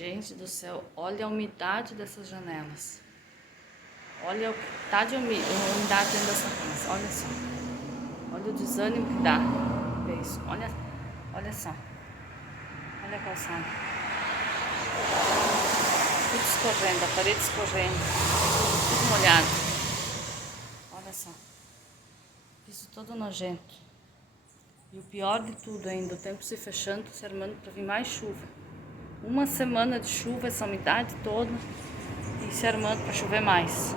Gente do céu, olha a umidade dessas janelas. Olha o que tá de umidade dentro dessa casa. Olha só. Olha o desânimo que dá. Ver isso. Olha só. Olha a calçada. Tudo escorrendo, a parede escorrendo. Tudo molhado. Olha só. Piso todo nojento. E o pior de tudo ainda, o tempo se fechando, se armando para vir mais chuva. Uma semana de chuva, essa umidade toda, e se armando para chover mais.